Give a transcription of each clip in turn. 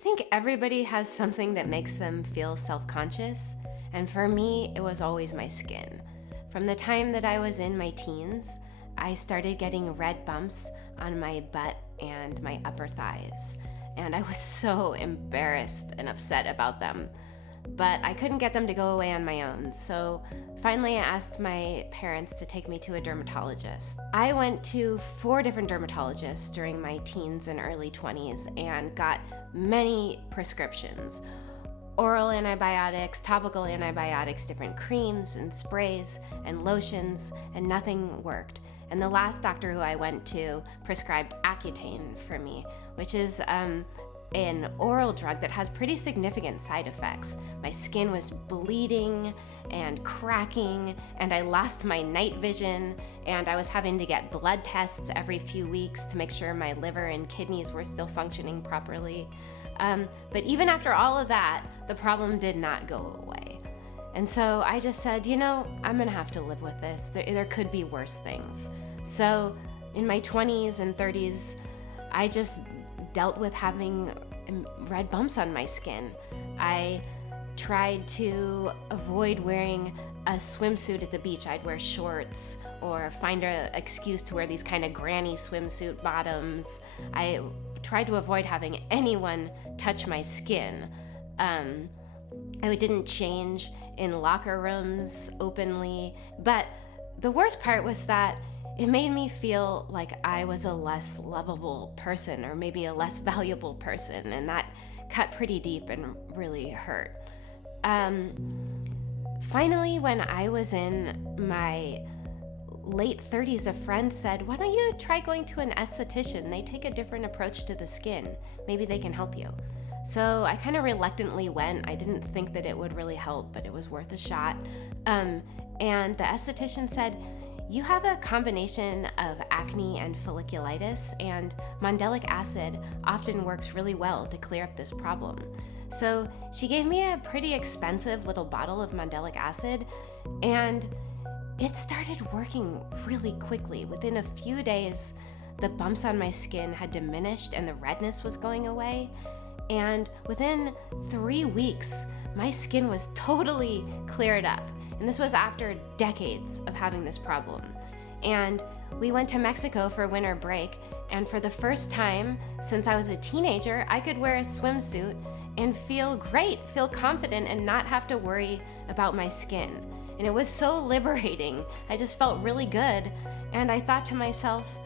I think everybody has something that makes them feel self-conscious, and for me, it was always my skin. From the time that I was in my teens, I started getting red bumps on my butt and my upper thighs, and I was so embarrassed and upset about them. But I couldn't get them to go away on my own, so finally I asked my parents to take me to a dermatologist. I went to 4 different dermatologists during my teens and early 20s and got many prescriptions. Oral antibiotics, topical antibiotics, different creams and sprays and lotions, and nothing worked. And the last doctor who I went to prescribed Accutane for me, which is an oral drug that has pretty significant side effects. My skin was bleeding and cracking, and I lost my night vision, and I was having to get blood tests every few weeks to make sure my liver and kidneys were still functioning properly. But even after all of that, the problem did not go away. And so I just said, I'm gonna have to live with this. There could be worse things. So in my 20s and 30s, I just dealt with having red bumps on my skin. I tried to avoid wearing a swimsuit at the beach. I'd wear shorts or find an excuse to wear these kind of granny swimsuit bottoms. I tried to avoid having anyone touch my skin. I didn't change in locker rooms openly, but the worst part was that it made me feel like I was a less lovable person, or maybe a less valuable person, and that cut pretty deep and really hurt. Finally, when I was in my late 30s, a friend said, "Why don't you try going to an esthetician? They take a different approach to the skin. Maybe they can help you." So I kind of reluctantly went. I didn't think that it would really help, but it was worth a shot. And the esthetician said, "You have a combination of acne and folliculitis, and mandelic acid often works really well to clear up this problem." So she gave me a pretty expensive little bottle of mandelic acid, and it started working really quickly. Within a few days, the bumps on my skin had diminished and the redness was going away. And within 3 weeks, my skin was totally cleared up. And this was after decades of having this problem. And we went to Mexico for winter break, and for the first time since I was a teenager, I could wear a swimsuit and feel great, feel confident, and not have to worry about my skin. And it was so liberating. I just felt really good. And I thought to myself,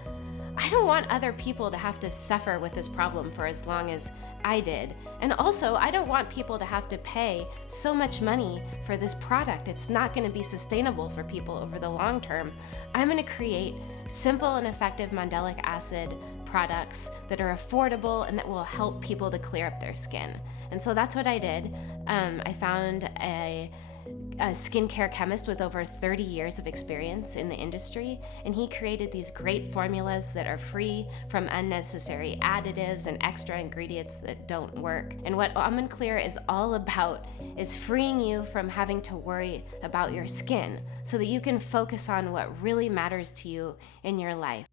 I don't want other people to have to suffer with this problem for as long as I did. And also, I don't want people to have to pay so much money for this product. It's not going to be sustainable for people over the long term. I'm going to create simple and effective mandelic acid products that are affordable and that will help people to clear up their skin. And so that's what I did. I found a skincare chemist with over 30 years of experience in the industry, and he created these great formulas that are free from unnecessary additives and extra ingredients that don't work. And what Almond Clear is all about is freeing you from having to worry about your skin so that you can focus on what really matters to you in your life.